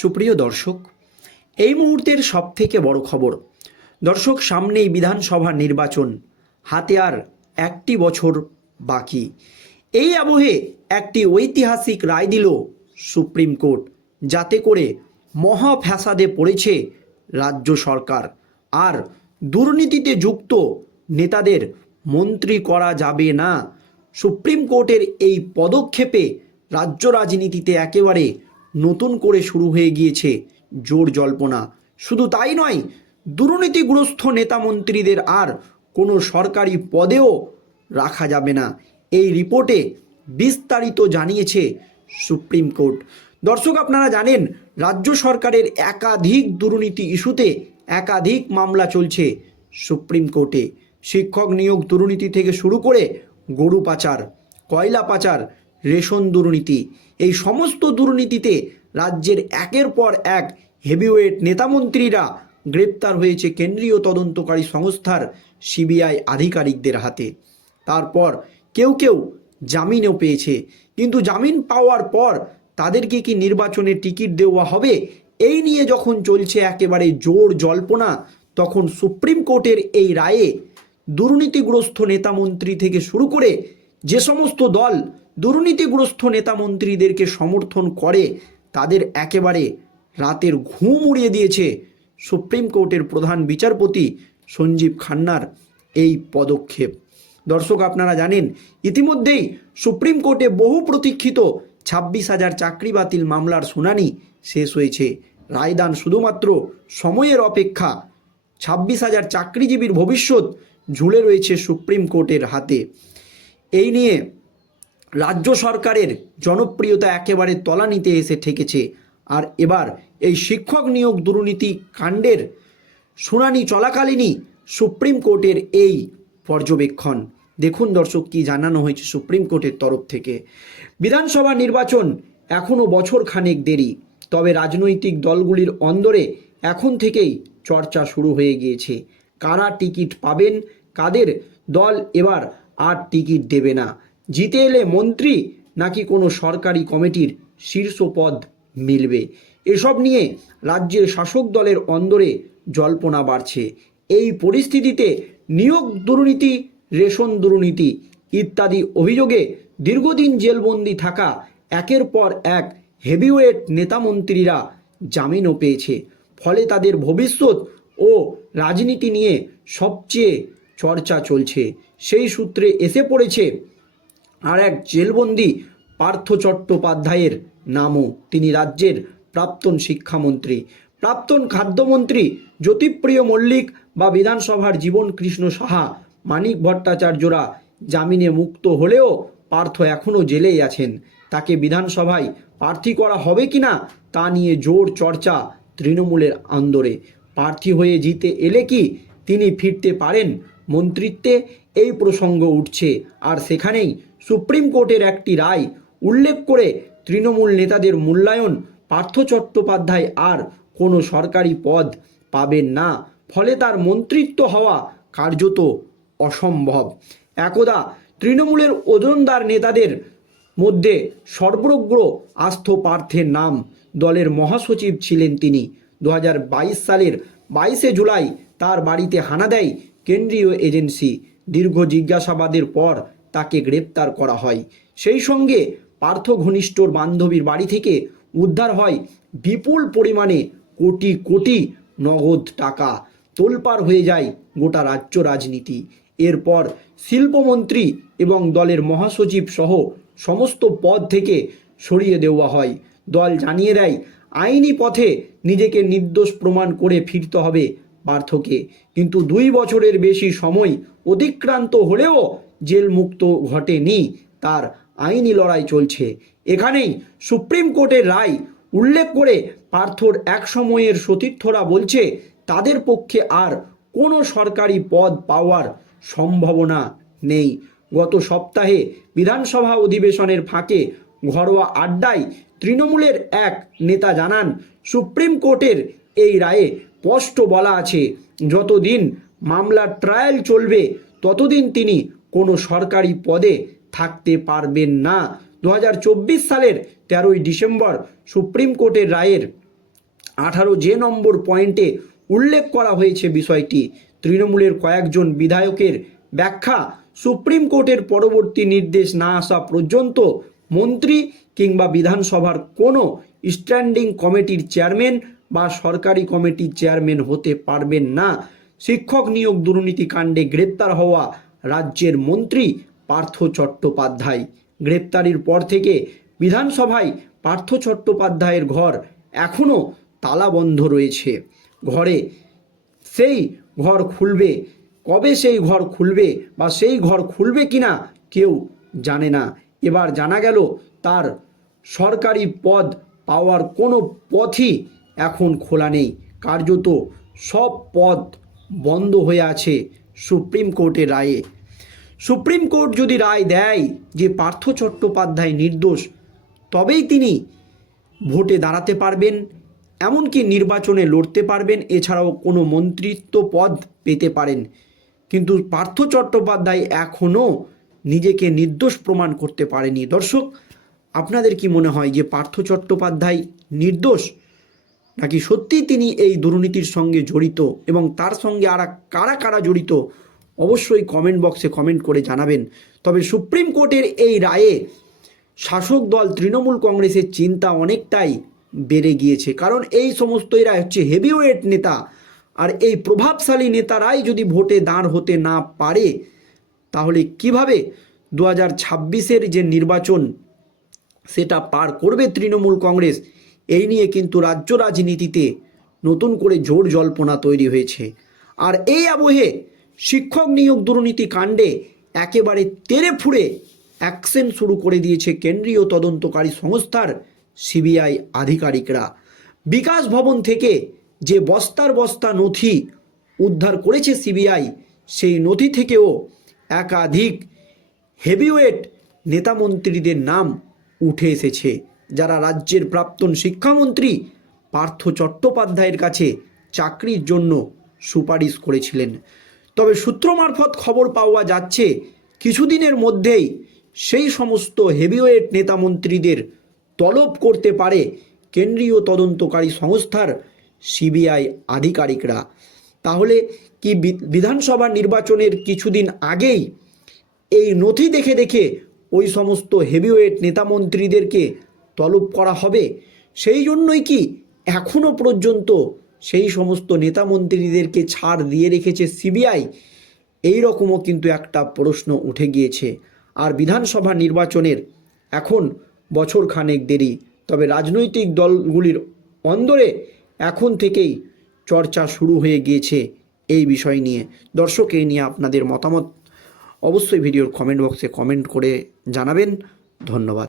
সুপ্রিয় দর্শক, এই মুহূর্তের সবথেকে বড় খবর, দর্শক সামনেই বিধানসভা নির্বাচন, হাতে আর একটি বছর বাকি। এই আবহে একটি ঐতিহাসিক রায় দিল সুপ্রিম কোর্ট, যাতে করে মহা ফ্যাসাদে পড়েছে রাজ্য সরকার। আর দুর্নীতিতে যুক্ত নেতাদের মন্ত্রী করা যাবে না, সুপ্রিম কোর্টের এই পদক্ষেপে রাজ্য রাজনীতিতে একেবারে নতুন করে শুরু হয়ে গিয়েছে জোর জল্পনা। শুধু তাই নয়, দুর্নীতিগ্রস্ত নেতা মন্ত্রীদের আর কোনো সরকারি পদেও রাখা যাবে না। এই রিপোর্টে বিস্তারিত জানিয়েছে সুপ্রিম কোর্ট। দর্শক, আপনারা জানেন, রাজ্য সরকারের একাধিক দুর্নীতি ইস্যুতে একাধিক মামলা চলছে সুপ্রিম কোর্টে। শিক্ষক নিয়োগ দুর্নীতি থেকে শুরু করে গরু পাচার, কয়লা পাচার রেশন দুর্নীতি। এই সমস্ত দুর্নীতিতে রাজ্যের একের পর এক হেভিওয়েট নেতামন্ত্রীরা গ্রেপ্তার হয়েছে কেন্দ্রীয় তদন্তকারী সংস্থার সিবিআই আধিকারিকদের হাতে। তারপর কেউ কেউ জামিনও পেয়েছে। কিন্তু জামিন পাওয়ার পর তাদেরকে কি নির্বাচনে টিকিট দেওয়া হবে? এই নিয়ে যখন চলছে একেবারে জোর জল্পনা, তখন সুপ্রিম কোর্টের এই রায়ে দুর্নীতিগ্রস্ত নেতামন্ত্রী থেকে শুরু করে যে সমস্ত দল দুর্নীতিগ্রস্ত নেতামন্ত্রীদেরকে সমর্থন করে তাদের একেবারে রাতের ঘুম উড়িয়ে দিয়েছে সুপ্রিম কোর্টের প্রধান বিচারপতি সঞ্জীব খান্নার এই পদক্ষেপ। দর্শক, আপনারা জানেন, ইতিমধ্যেই সুপ্রিম কোর্টে বহু প্রতীক্ষিত ছাব্বিশ হাজার চাকরি বাতিল মামলার শুনানি শেষ হয়েছে। রায়দান শুধুমাত্র সময়ের অপেক্ষা ছাব্বিশ হাজার চাকরিজীবীর ভবিষ্যৎ ঝুলে রয়েছে সুপ্রিম কোর্টের হাতে। এই নিয়ে রাজ্য সরকারের জনপ্রিয়তা একেবারে তলানিতে এসে ঠেকেছে। আর এবার এই শিক্ষক নিয়োগ দুর্নীতি কাণ্ডের শুনানি চলাকালীনই সুপ্রিম কোর্টের এই পর্যবেক্ষণ। দেখুন দর্শক, কি জানানো হয়েছে সুপ্রিম কোর্টের তরফ থেকে। বিধানসভা নির্বাচন এখনও বছর খানেক দেরি, তবে রাজনৈতিক দলগুলির অন্দরে এখন থেকেই চর্চা শুরু হয়ে গিয়েছে। কারা টিকিট পাবেন, কাদের দল এবার আর টিকিট দেবে না। জিতে এলে মন্ত্রী নাকি কোনো সরকারি কমিটির শীর্ষ পদ মিলবে? এসব নিয়ে রাজ্যের শাসক দলের অন্দরে জল্পনা বাড়ছে। এই পরিস্থিতিতে নিয়োগ দুর্নীতি, রেশন দুর্নীতি ইত্যাদি অভিযোগে দীর্ঘদিন জেলবন্দি থাকা একের পর এক হেভিওয়েট নেতামন্ত্রীরা জামিনও পেয়েছে। ফলে তাদের ভবিষ্যৎ ও রাজনীতি নিয়ে সবচেয়ে চর্চা চলছে। সেই সূত্রে এসে পড়েছে আর এক জেলবন্দি পার্থ চট্টোপাধ্যায়ের নামও তিনি রাজ্যের প্রাক্তন শিক্ষামন্ত্রী। প্রাক্তন খাদ্যমন্ত্রী জ্যোতিপ্রিয় মল্লিক বা বিধানসভার জীবন কৃষ্ণ সাহা, মানিক ভট্টাচার্যরা জামিনে মুক্ত হলেও পার্থ এখনও জেলেই আছেন। তাকে বিধানসভায় প্রার্থী করা হবে কি না তা নিয়ে জোর চর্চা তৃণমূলের আন্দোরে। প্রার্থী হয়ে জিতে এলে কি তিনি ফিরতে পারেন মন্ত্রিত্বে? এই প্রসঙ্গ উঠছে। আর সেখানেই সুপ্রিম কোর্টের একটি রায় উল্লেখ করে তৃণমূল নেতাদের মূল্যায়ন, পার্থ চট্টোপাধ্যায় আর কোনো সরকারি পদ পাবেন না। ফলে তার মন্ত্রিত্ব হওয়া কার্যত অসম্ভব। একদা তৃণমূলের ওজনদার নেতাদের মধ্যে সর্বগ্র আস্থ পার্থের নাম দলের মহাসচিব ছিলেন তিনি। দু হাজার বাইশ সালের বাইশে জুলাই তার বাড়িতে হানা দেয় কেন্দ্রীয় এজেন্সি। দীর্ঘ জিজ্ঞাসাবাদের পর তাকে গ্রেপ্তার করা হয়। সেই সঙ্গে পার্থ ঘনিষ্ঠর বান্ধবীর বাড়ি থেকে উদ্ধার হয় বিপুল পরিমাণে কোটি কোটি নগদ টাকা। তোলপাড় হয়ে যায় গোটা রাজ্য রাজনীতি। এরপর শিল্পমন্ত্রী এবং দলের মহাসচিব সহ সমস্ত পদ থেকে সরিয়ে দেওয়া হয়। দল জানিয়ে দেয়, আইনি পথে নিজেকে নির্দোষ প্রমাণ করে ফিরতে হবে পার্থকে। কিন্তু দুই বছরের বেশি সময় অতিক্রান্ত হলেও জেল মুক্ত ঘটেনি, তার আইনি লড়াই চলছে। এখানেই সুপ্রিম কোর্টের রায় উল্লেখ করে পার্থর এক সময়ের সতীর্থরা বলছে, তাদের পক্ষে আর কোনো সরকারি পদ পাওয়ার সম্ভাবনা নেই। গত সপ্তাহে বিধানসভা অধিবেশনের ফাঁকে ঘরোয়া আড্ডায় তৃণমূলের এক নেতা জানান, সুপ্রিম কোর্টের এই রায়ে স্পষ্ট বলা আছে, যতদিন মামলার ট্রায়াল চলবে, ততদিন তিনি কোনো সরকারি পদে থাকতে পারবেন না। দু হাজার চব্বিশ সালের তেরোই ডিসেম্বর সুপ্রিম কোর্টের রায়ের আঠারো যে নম্বর পয়েন্টে উল্লেখ করা হয়েছে বিষয়টি। তৃণমূলের কয়েকজন বিধায়কের ব্যাখ্যা, সুপ্রিম কোর্টের পরবর্তী নির্দেশ না আসা পর্যন্ত মন্ত্রী কিংবা বিধানসভার কোনো স্ট্যান্ডিং কমিটির চেয়ারম্যান বা সরকারি কমিটির চেয়ারম্যান হতে পারবেন না। শিক্ষক নিয়োগ দুর্নীতি কাণ্ডে গ্রেপ্তার হওয়া রাজ্যের মন্ত্রী পার্থ চট্টোপাধ্যায়। গ্রেপ্তারির পর থেকে বিধানসভায় পার্থ চট্টোপাধ্যায়ের ঘর এখনও তালাবন্ধ রয়েছে। ঘরে সেই ঘর খুলবে, কবে সেই ঘর খুলবে বা সেই ঘর খুলবে কিনা কেউ জানে না। এবার জানা গেল তার সরকারি পদ পাওয়ার কোনো পথই এখন খোলা নেই। কার্যত সব পদ বন্ধ হয়ে আছে। সুপ্রিম কোর্টের রায়ে। সুপ্রিম কোর্ট যদি রায় দেয় যে পার্থ চট্টোপাধ্যায় নির্দোষ, তবেই তিনি ভোটে দাঁড়াতে পারবেন, এমনকি নির্বাচনে লড়তে পারবেন, এছাড়াও কোনো মন্ত্রিত্ব পদ পেতে পারেন। কিন্তু পার্থ চট্টোপাধ্যায় এখনও নিজেকে নির্দোষ প্রমাণ করতে পারেনি। দর্শক, আপনাদের কি মনে হয় যে পার্থ চট্টোপাধ্যায় নির্দোষ? নাকি সত্যিই তিনি এই দুর্নীতির সঙ্গে জড়িত এবং তার সঙ্গে আর কারা কারা জড়িত? অবশ্যই কমেন্ট বক্সে কমেন্ট করে জানাবেন। তবে সুপ্রিম কোর্টের এই রায়ে শাসক দল তৃণমূল কংগ্রেসের চিন্তা অনেকটাই বেড়ে গিয়েছে। কারণ এই সমস্ত এরা হচ্ছে হেভিওয়েট নেতা। আর এই প্রভাবশালী নেতারাই যদি ভোটে দাঁড় হতে না পারে, তাহলে কীভাবে দু হাজার যে নির্বাচন, সেটা পার করবে তৃণমূল কংগ্রেস? এই নিয়ে কিন্তু রাজ্য রাজনীতিতে নতুন করে জোর জল্পনা তৈরি হয়েছে। আর এই আবহে শিক্ষক নিয়োগ দুর্নীতি কাণ্ডে একেবারে তেরে ফুড়ে অ্যাকশন শুরু করে দিয়েছে কেন্দ্রীয় তদন্তকারী সংস্থার সিবিআই আধিকারিকরা। বিকাশ ভবন থেকে যে বস্তার বস্তা নথি উদ্ধার করেছে সিবিআই, সেই নথি থেকেও একাধিক হেভিওয়েট নেতামন্ত্রীদের নাম উঠে এসেছে। যারা রাজ্যের প্রাক্তন শিক্ষামন্ত্রী পার্থ চট্টোপাধ্যায়ের কাছে চাকরির জন্য সুপারিশ করেছিলেন। তবে সূত্র মারফত খবর পাওয়া যাচ্ছে, কিছুদিনের মধ্যেই সেই সমস্ত হেভিওয়েট নেতামন্ত্রীদের তলব করতে পারে কেন্দ্রীয় তদন্তকারী সংস্থার সিবিআই আধিকারিকরা। তাহলে কি বিধানসভা নির্বাচনের কিছুদিন আগেই এই নথি দেখে দেখে ওই সমস্ত হেভিওয়েট নেতামন্ত্রীদেরকে তলব করা হবে। সেই জন্যই কি এখনও পর্যন্ত সেই সমস্ত নেতা মন্ত্রীদেরকে ছাড় দিয়ে রেখেছে সিবিআই? এই রকমও কিন্তু একটা প্রশ্ন উঠে গিয়েছে। আর বিধানসভা নির্বাচনের এখন বছর খানেক দেরি। তবে রাজনৈতিক দলগুলির অন্দরে এখন থেকেই চর্চা শুরু হয়ে গিয়েছে এই বিষয় নিয়ে। দর্শক এই নিয়ে আপনাদের মতামত অবশ্যই ভিডিওর কমেন্ট বক্সে কমেন্ট করে জানাবেন। ধন্যবাদ।